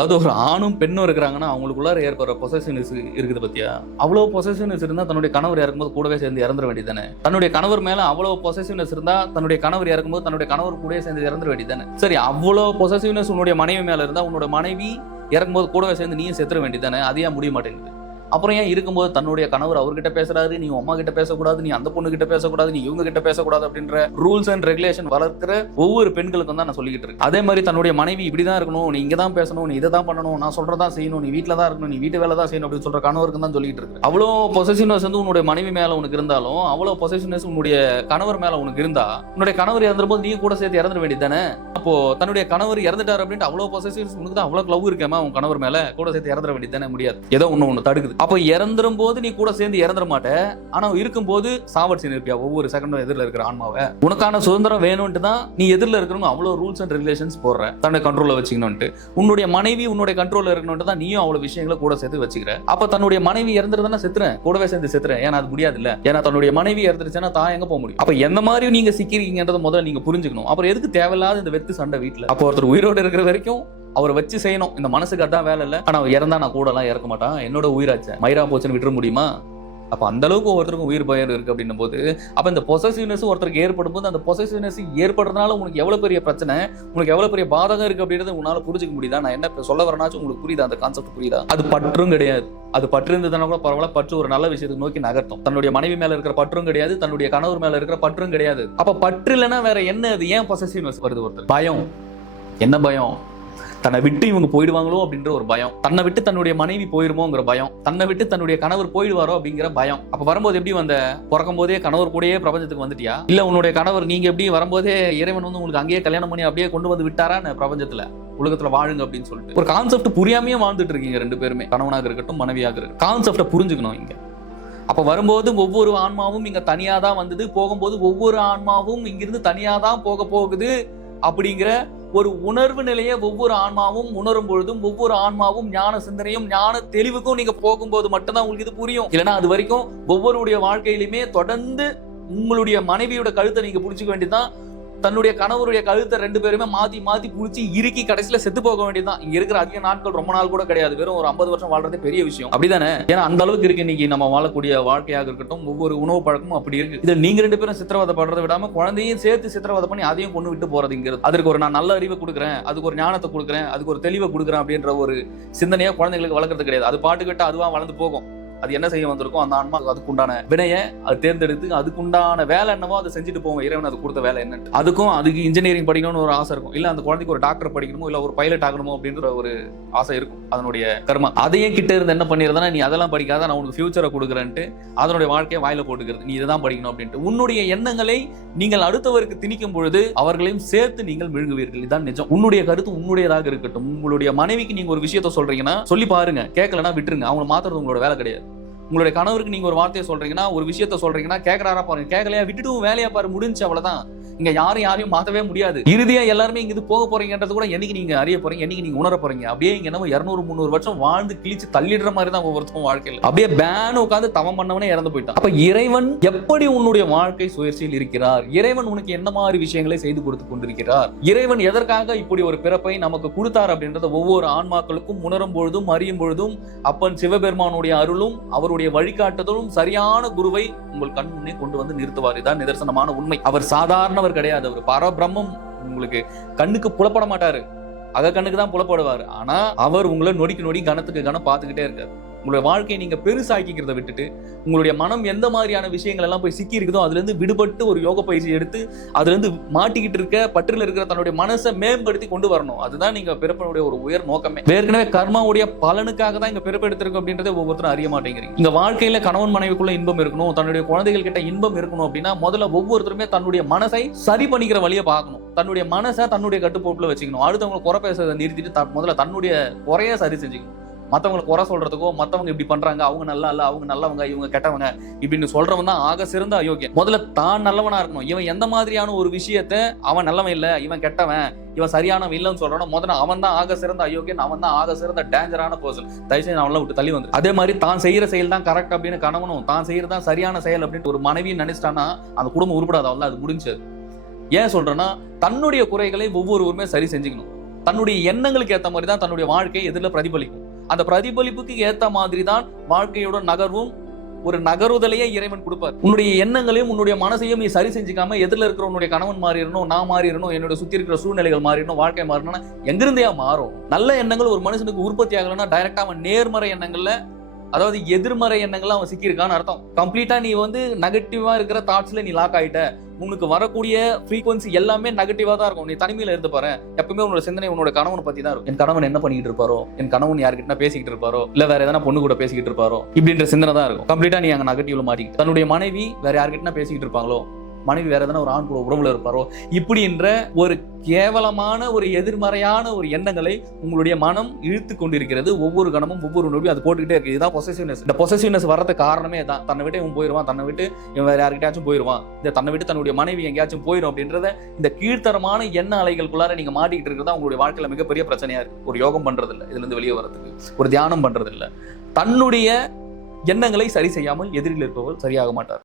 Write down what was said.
அதாவது ஒரு ஆணும் பெண்ணும் இருக்கிறாங்கன்னா அவங்களுக்குள்ளார ஏற்படுற பொசசிவ்னஸ் இருக்குது பத்தியா. அவ்வளவு பொசசிவ்னஸ் இருந்தா தன்னுடைய கணவர் இறக்கும்போது கூடவே சேர்ந்து இறந்துட வேண்டியதானே. தன்னுடைய கணவர் மேல அவ்வளவு பொசசிவ்னஸ் இருந்தா தன்னுடைய கணவர் இறக்கும்போது தன்னுடைய கணவர் கூடவே சேர்ந்து இறந்துட வேண்டியதானே. சரி, அவ்வளவு பொசசிவ்னஸ் உன்னுடைய மனைவி மேல இருந்தா உன்னோட மனைவி இறக்கும்போது கூடவே சேர்ந்து நீயும் செத்துற வேண்டியதானே. அது ஏன் முடிய மாட்டேங்குது? அப்புறம் ஏன் இருக்கும்போது தன்னுடைய கணவர் அவர்கிட்ட பேசுறாரு, நீ அம்மா கிட்ட பேசக்கூடாது, நீ அந்த பொண்ணு கிட்ட பேசக்கூடாது, நீ இவங்க கிட்ட பேசக்கூடாது அப்படின்ற ரூல்ஸ் அண்ட் ரெகுலேஷன் வளர்க்கிற ஒவ்வொரு பெண்களுக்கும் தான் நான் சொல்லிக்கிட்டு இருக்கேன். அதே மாதிரி தன்னுடைய மனைவி இப்படிதான் இருக்கணும், நீ இங்க தான் பேசணும், நீ இதை தான் பண்ணணும், நான் சொல்றதா செய்யணும், நீ வீட்டில தான் இருக்கணும், நீ வீட்டு வேலை தான் செய்யணும் அப்படின்னு சொல்ற கணவருக்கு தான் சொல்லிட்டு இருக்கு. அவ்வளோ பொசசிவ்னஸ் வந்து உன்னுடைய மனைவி மேல உனக்கு இருந்தாலும் அவ்வளோ பொசசிவ்னஸ் உன்னுடைய கணவர் மேல உனக்கு இருந்தா உன்னுடைய கணவர் இறந்துற போது நீ கூட சேர்த்து இறந்துட வேண்டியது தானே. அப்போ தன்னுடைய கணவர் இறந்துட்டாரு அப்படின்ட்டு அவ்வளோ பொசசிவ்னஸ் உனக்கு தான் அவ்வளோ லவ் இருக்கேமா உன் கணவர் மேல கூட சேர்த்து இறந்துட வேண்டியது தானே. முடியாது, ஏதோ ஒண்ணு தடுக்குது. அப்போ இறந்துரும் போது நீ கூட சேர்ந்து இறந்துட மாட்ட, ஆனா இருக்கும்போது சாவடிச்சு இருப்பியா ஒவ்வொரு செகண்டும் எதிரில் இருக்கிற ஆன்மாவை. உனக்கான சுதந்திரம் வேணும்ட்டு தான் நீ எதிரில் இருக்கிறவங்க அவ்வளவு ரூல்ஸ் அண்ட் ரெகுலேஷன்ஸ் போடுற, தன்னுடைய கண்ட்ரோல்ல வச்சுக்கணும்ட்டு. உன்னுடைய மனைவி உன்னுடைய கண்ட்ரோல்ல இருக்கணும்ட்டு தான் நீயும் அவ்வளவு விஷயங்களை கூட சேர்த்து வச்சுக்கிற. அப்ப தன்னுடைய மனைவி இறந்துருந்தானே செத்துறேன், கூடவே சேர்ந்து செத்துறேன். ஏன்னா அது முடியாது இல்ல. ஏன்னா தன்னுடைய மனைவி இறந்துருச்சுன்னா தான் எங்க போக முடியும். அப்ப எந்த மாதிரி நீங்க சிக்கிறீங்கன்றத முதல்ல நீங்க புரிஞ்சுக்கணும். அப்புறம் எதுக்கு தேவையில்லாத இந்த வெத்து சண்டை வீட்டுல? அப்போ ஒருத்தர் உயிரோடு இருக்கிற வரைக்கும் அவர் வச்சு செய்யணும். இந்த மனசுக்கு அதான் வேலை இல்லை. ஆனா அவர் இறந்தா நான் கூட எல்லாம் இறக்க மாட்டான், என்னோட உயிராச்சேன் மயிரா போச்சுன்னு விட்டுற முடியுமா? அப்ப அந்த அளவுக்கு ஒருத்தருக்கும் உயிர் பயம் இருக்கு அப்படின்னும் போது அப்ப இந்த பொசசிவ்னஸ் ஒருத்தருக்கு ஏற்படும் போது அந்த பொசசிவ்னஸ் ஏற்படுறதுனால உனக்கு எவ்வளவு பெரிய பிரச்சனை, உனக்கு எவ்வளவு பெரிய பாதகம் இருக்கு அப்படின்றது உன்னால புரிஞ்சுக்க முடியுதா? நான் என்ன சொல்ல வரேனாச்சும் உங்களுக்கு புரியுதா? அந்த கான்செப்ட் புரியுதா? அது பற்றும் கிடையாது. அது பற்று இருந்ததுனா கூட பரவாயில்ல, பற்று ஒரு நல்ல விஷயத்தை நோக்கி நகர்த்தும். தன்னுடைய மனைவி மேல இருக்கிற பற்றும் கிடையாது, தன்னுடைய கணவர் மேல இருக்கிற பற்றும் கிடையாது. அப்ப பற்று இல்லைன்னா வேற என்ன? அது ஏன் பொசசிவ்னஸ் வருது? ஒருத்தர் பயம். என்ன பயம்? தன்னை விட்டு இவங்க போயிடுவாங்களோ அப்படின்ற ஒரு பயம், தன்னை விட்டு தன்னுடைய மனைவி போயிருமோங்கிற பயம், தன்னை விட்டு தன்னுடைய கணவர் போயிடுவாரோ அப்படிங்கிற பயம். அப்ப வரும்போது எப்படி வந்த? பிறக்கும் போதே கணவர் கூடயே பிரபஞ்சத்துக்கு வந்துட்டியா? இல்ல உன்னுடைய கணவர் நீங்க எப்படி வரும்போதே இறைவன் வந்து உங்களுக்கு அங்கேயே கல்யாணம் பண்ணி அப்படியே கொண்டு வந்து விட்டாரான்னு பிரபஞ்சத்துல உலகத்துல வாழுங்க அப்படின்னு சொல்லிட்டு ஒரு கான்செப்ட் புரியாமையே வாழ்ந்துட்டு இருக்கீங்க ரெண்டு பேருமே, கணவனாக இருக்கட்டும் மனைவியாக இருக்கட்டும். கான்செப்டை புரிஞ்சுக்கணும் இங்க. அப்ப வரும்போது ஒவ்வொரு ஆன்மாவும் இங்க தனியா தான் வந்தது, போகும்போது ஒவ்வொரு ஆன்மாவும் இங்கிருந்து தனியா தான் போகுது அப்படிங்கிற ஒரு உணர்வு நிலையை ஒவ்வொரு ஆன்மாவும் உணரும் பொழுதும் ஒவ்வொரு ஆன்மாவும் ஞான சிந்தனையும் ஞான தெளிவுக்கும் நீங்க போகும்போது மட்டும்தான் உங்களுக்கு இது புரியும். இல்லைன்னா அது வரைக்கும் ஒவ்வொருடைய வாழ்க்கையிலுமே தொடர்ந்து உங்களுடைய மனைவியோட கழுத்தை நீங்க புடிச்சுக்க வேண்டியதுதான், தன்னுடைய கணவருடைய கழுத்தை ரெண்டு பேருமே மாத்தி மாத்தி புடிச்சு இறுக்கி கடைசியில செத்து போக வேண்டியதுதான். இங்க இருக்கிற அதிக நாட்கள் ரொம்ப நாள் கூட கிடையாது, வெறும் ஒரு 50 வருஷம் வாழ்றதே பெரிய விஷயம். அப்படிதானே? ஏன்னா அந்த அளவுக்கு இருக்கு இன்னைக்கு நம்ம வாழக்கூடிய வாழ்க்கையாக இருக்கட்டும், ஒவ்வொரு உணவு பழக்கமும் அப்படி இருக்கு. இதுல நீங்க ரெண்டு பேரும் சித்திரவதை பண்றதை விடாம குழந்தையும் சேர்த்து சித்திரவதை பண்ணி அதையும் கொண்டு விட்டு போறதுங்கிறது, அதற்கு ஒரு நான் நல்ல அறிவை கொடுக்குறேன், அதுக்கு ஒரு ஞானத்தை கொடுக்குறேன், அதுக்கு ஒரு தெளிவை கொடுக்குறேன் அப்படின்ற ஒரு சிந்தனையா குழந்தைங்களுக்கு வளர்க்கறது கிடையாது. அது பாட்டுக்கிட்ட அதுவா வளர்ந்து போகும். அது என்ன செய்ய வந்திருக்கும் அந்த ஆன்மா அதுக்குண்டான வினையை அது தேர்ந்தெடுத்து அதுக்குண்டான வேலை என்னவோ அதை செஞ்சுட்டு போவோம். இறைவன் அது கொடுத்த வேலை என்ன, அதுக்கு இன்ஜினியரிங் படிக்கணும்னு ஒரு ஆசை இருக்கும், இல்ல அந்த குழந்தைக்கு ஒரு டாக்டர் படிக்கணுமோ இல்ல ஒரு பைலட் ஆகணுமோ அப்படின்ற ஒரு ஆசை இருக்கும். அதனுடைய கர்மா அதையும் கிட்ட இருந்து என்ன பண்ணிருந்தா, நீ அதெல்லாம் படிக்காத, நான் உனக்கு ஃபியூச்சரை கொடுக்குறேன்ட்டு அதனுடைய வாழ்க்கையை வாயில போட்டுக்கிறது, நீ இதை தான் படிக்கணும் அப்படின்ட்டு. உன்னுடைய எண்ணங்களை நீங்கள் அடுத்தவருக்கு திணிக்கும் பொழுது அவர்களையும் சேர்த்து நீங்கள் விழுங்குவீர்கள். இதுதான் நிஜம். உன்னுடைய கருத்து உன்னுடையதாக இருக்கட்டும். உங்களுடைய மனைவிக்கு நீங்க ஒரு விஷயத்த சொல்றீங்கன்னா சொல்லி பாருங்க, கேட்கலன்னா விட்டுருங்க, அவங்க மாத்துறது உங்களோட வேலை கிடையாது. உங்களுடைய கணவருக்கு நீங்க ஒரு வார்த்தையை சொல்றீங்கன்னா, ஒரு விஷயத்த சொல்றீங்கன்னா, கேட்கறாரா பாருங்க, கேட்கலையா விட்டுட்டு வேலையா பாரு, முடிஞ்சு, அவ்வளவுதான். இங்க யாரையும் மாத்தவே முடியாது. இறுதியா எல்லாருமே இங்க போக போறீங்கன்றது கூட என்னைக்கு நீங்க அறிய போறீங்க, என்னைக்கு நீங்க உணர போறீங்க. அப்படியே இங்க நம்ம 200-300 வருஷம் வாழ்ந்து கிழிச்சு தள்ளிடுற மாதிரி தான் ஒவ்வொருத்தரும் வாழ்க்கையில். அப்படியே பேன் உட்காந்து தவம் பண்ணவனே இறந்து போயிட்டான். அப்ப இறைவன் எப்படி உன்னுடைய வாழ்க்கை சுயற்சியில் இருக்கிறார்? இறைவன் உனக்கு என்ன மாதிரி விஷயங்களை செய்து கொடுத்து கொண்டிருக்கிறார்? இறைவன் எதற்காக இப்படி ஒரு பிறப்பை நமக்கு கொடுத்தார் அப்படின்றத ஒவ்வொரு ஆன்மாக்களுக்கும் உணரும் பொழுதும் அறியும் பொழுதும் அப்பன் சிவபெருமானுடைய அருளும் அவருடைய வழிகாட்டுதலும் சரியான குருவை உங்கள் கண் முன்னே கொண்டு வந்து நிறுத்துவார். இதான் நிதர்சனமான உண்மை. அவர் சாதாரண கிடையாது, அவர் பரபிரம்மம். உங்களுக்கு கண்ணுக்கு புலப்பட மாட்டாரு, அக கண்ணுக்கு தான் புலப்படுவார். ஆனா அவர் உங்களை நொடிக்கு நொடி கணத்துக்கு கணம் பார்த்துக்கிட்டே இருக்காரு. உங்களுடைய வாழ்க்கையை நீங்க பெருசாக்கிக்கிறத விட்டுட்டு உங்களுடைய மனம் எந்த மாதிரியான விஷயங்கள் எல்லாம் போய் சிக்கி இருக்குதோ அதுல இருந்து விடுபட்டு ஒரு யோக பயிற்சி எடுத்து அதுல இருந்து மாட்டிக்கிட்டு இருக்க பற்றில இருக்கிற தன்னுடைய மனசை மேம்படுத்தி கொண்டு வரணும். அதுதான் நீங்க பிறப்பினுடைய ஒரு உயர் நோக்கமே. ஏற்கனவே கர்மாவுடைய பலனுக்காக தான் இங்க பிறப்பெடுத்திருக்கும் அப்படின்றத ஒவ்வொருத்தரும் அறிய மாட்டேங்கிறீங்க. இந்த வாழ்க்கையில கணவன் மனைவிக்குள்ள இன்பம் இருக்கணும், தன்னுடைய குழந்தைகள் கிட்ட இன்பம் இருக்கணும் அப்படின்னா முதல்ல ஒவ்வொருத்தருமே தன்னுடைய மனசை சரி பண்ணிக்கிற வழியை பார்க்கணும். தன்னுடைய மனசை தன்னுடைய கட்டுப்போட்டுல வச்சுக்கணும். அடுத்தவங்களை குறை பேசுறதை நிறுத்திட்டு முதல்ல தன்னுடைய குறைய சரி செஞ்சுக்கணும். மற்றவங்களை குறை சொல்றதுக்கோ மற்றவங்க இப்படி பண்றாங்க, அவங்க நல்லா இல்ல, அவங்க நல்லவங்க, இவங்க கெட்டவங்க இப்படின்னு சொல்றவன் தான் ஆக சிறந்த அயோக்கியன். முதல்ல தான் நல்லவனா இருக்கணும். இவன் எந்த மாதிரியான ஒரு விஷயத்த அவன் நல்லவன் இல்ல, இவன் கெட்டவன், இவன் சரியானவன் இல்லைன்னு சொல்றானோ முதல்ல அவன் தான் ஆக சிறந்த அயோக்கியன், அவன் தான் ஆக சிறந்த டேஞ்சரான பர்சன். தயவுசெய்து அவனை விட்டு தள்ளி வந்து. அதே மாதிரி தான் செய்யற செயல் தான் கரெக்ட் அப்படின்னு கணவனும் தான் செய்யறதான் சரியான செயல் அப்படின்னு ஒரு மனைவியும் நினைச்சிட்டானா அந்த குடும்பம் உருப்படாத, அது முடிஞ்சது. ஏன் சொல்றேன்னா தன்னுடைய குறைகளை ஒவ்வொருவருமே சரி செஞ்சுக்கணும். தன்னுடைய எண்ணங்களுக்கு ஏற்ற மாதிரி தான் தன்னுடைய வாழ்க்கை எதிரில் பிரதிபலிக்கும். அந்த பிரதிபலிப்புக்கு ஏற்ற மாதிரி தான் வாழ்க்கையோட நகர்வும் ஒரு நகருதலையே இறைவன் கொடுப்பார். உன்னுடைய எண்ணங்களையும் உன்னுடைய மனசையும் நீ சரி செஞ்சுக்காம எதிரில் இருக்கிற உன்னுடைய கணவன் மாறிடணும், நான் மாறிடணும், என்னோட சுத்தி இருக்கிற சூழ்நிலைகள் மாறிடணும், வாழ்க்கை மாறணும்னா எங்கிருந்தே மாறும்? நல்ல எண்ணங்கள் ஒரு மனுஷனுக்கு உற்பத்தி ஆகலைன்னா டைரக்டா அவன் நேர்மறை எண்ணங்கள்ல, அதாவது எதிர்மறை எண்ணங்கள்ல அவன் சிக்கியிருக்கான்னு அர்த்தம். கம்ப்ளீட்டா நீ நெகட்டிவா இருக்கிற தாட்ஸ்ல நீ லாக் ஆயிட்ட, உனக்கு வரக்கூடிய ஃப்ரீக்வன்சி எல்லாமே நெகட்டிவா தான் இருக்கும். நீ தனிமையில இருந்து பாரு, எப்பவுமே உன்னோட சிந்தனை உன்னோட கணவனை பத்தி தான் இருக்கும். என் கணவன் என்ன பண்ணிட்டு இருப்பாரோ, என் கணவன் யார்கிட்ட பேசிக்கிட்டு இருப்பாரோ, இல்ல வேற எதனா பொண்ணு கூட பேசிக்கிட்டு இருப்பாரோ, இப்படின்ற சிந்தனை தான் இருக்கும். கம்ப்ளீட்டா நீ அங்க நெகட்டிவ்ல மாட்டிக்கிட்டு, தன்னுடைய மனைவி வேற யார்கிட்ட பேசிக்கிட்டு இருப்பாங்களோ, மனைவி வேற எதனா ஒரு ஆண் கூட உறவுல இருப்பாரோ, இப்படின்ற ஒரு கேவலமான ஒரு எதிர்மறையான ஒரு எண்ணங்களை உங்களுடைய மனம் இழுத்து கொண்டிருக்கிறது. ஒவ்வொரு கணமும் ஒவ்வொரு நொடியும் அது போட்டுக்கிட்டே இருக்கு. இதுதான் பொசசிவ்னஸ். இந்த பொசசிவ்னஸ் வர்றதுக்கு காரணமே தான். தன்னை விட்டு இவன் போயிடுவான், தன்னை விட்டு இவன் வேற யார்கிட்டயாச்சும் போயிடுவான், இந்த தன்னை விட்டு தன்னுடைய மனைவி எங்கேயாச்சும் போயிடும் அப்படின்றத இந்த கீழ்த்தரமான எண்ண அலைகளுக்குள்ளார நீங்க மாட்டிக்கிட்டு இருக்கிறதா உங்களுடைய வாழ்க்கையில மிகப்பெரிய பிரச்சனையா இருக்கு. ஒரு யோகம் பண்றது இல்லை, இதுல இருந்து வெளியே வர்றதுக்கு ஒரு தியானம் பண்றது இல்லை. தன்னுடைய எண்ணங்களை சரி செய்யாமல் எதிரில் இருப்பவர் சரியாக மாட்டார்.